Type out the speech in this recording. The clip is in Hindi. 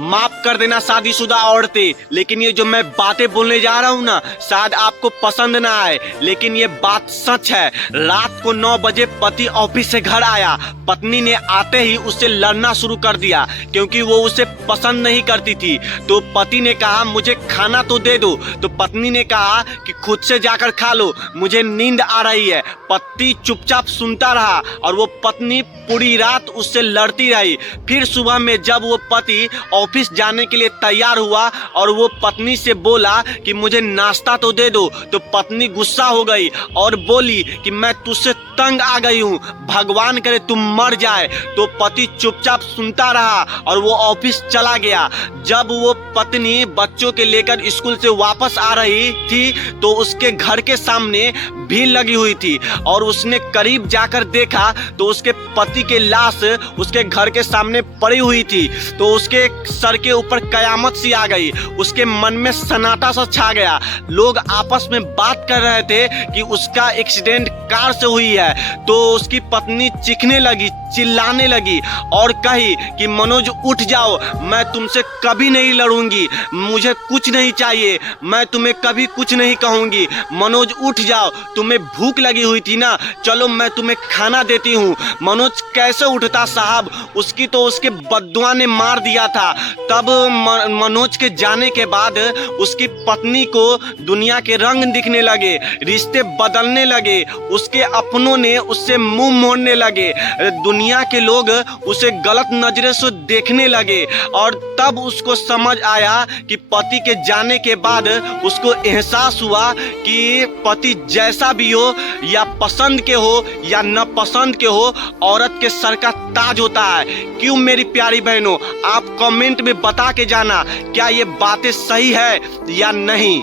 माफ कर देना शादीशुदा औरतें, लेकिन ये जो मैं बातें बोलने जा रहा हूँ ना, शायद आपको पसंद ना आए, लेकिन ये बात सच है। रात को 9 बजे पति ऑफिस से घर आया। पत्नी ने आते ही उससे लड़ना शुरू कर दिया, क्योंकि वो उसे पसंद नहीं करती थी। तो पति ने कहा मुझे खाना तो दे दो, तो पत्नी ने कहा कि खुद से जाकर खा लो, मुझे नींद आ रही है। पति चुपचाप सुनता रहा और वो पत्नी पूरी रात उससे लड़ती रही। फिर सुबह में जब वो पति ऑफिस जाने के लिए तैयार हुआ और वो पत्नी से बोला कि मुझे नाश्ता तो दे दो, तो पत्नी गुस्सा हो गई और बोली कि मैं तुझसे तंग आ गई हूँ, भगवान करे तुम मर जाए। तो पति चुपचाप सुनता रहा और वो ऑफिस चला गया। जब वो पत्नी बच्चों के लेकर स्कूल से वापस आ रही थी तो उसके घर के सामने भीड़ लगी हुई थी और उसने करीब जाकर देखा तो उसके पति की लाश उसके घर के सामने पड़ी हुई थी। तो उसके सर के ऊपर कयामत सी आ गई, उसके मन में सन्नाटा सा छा गया। लोग आपस में बात कर रहे थे कि उसका एक्सीडेंट कार से हुई है। तो उसकी पत्नी चीखने लगी, चिल्लाने लगी और कही कि मनोज उठ जाओ, मैं तुमसे कभी नहीं लड़ूंगी, मुझे कुछ नहीं चाहिए, मैं तुम्हें कभी कुछ नहीं कहूंगी। मनोज उठ जाओ, तुम्हें भूख लगी हुई थी ना, चलो मैं तुम्हें खाना देती हूँ। मनोज कैसे उठता साहब, उसकी तो उसके बद्दुआ ने मार दिया था। तब मनोज के जाने के बाद उसकी पत्नी को दुनिया के रंग दिखने लगे, रिश्ते बदलने लगे, उसके अपनों ने उससे मुंह मोड़ने लगे, दुनिया के लोग उसे गलत नजरे से देखने लगे। और तब उसको समझ आया कि पति के जाने के बाद उसको एहसास हुआ कि पति जैसा भी हो, या पसंद के हो या न पसंद के हो, औरत के सर का ताज होता है। क्यों मेरी प्यारी बहनों, आप कमेंट में बता के जाना क्या ये बातें सही है या नहीं।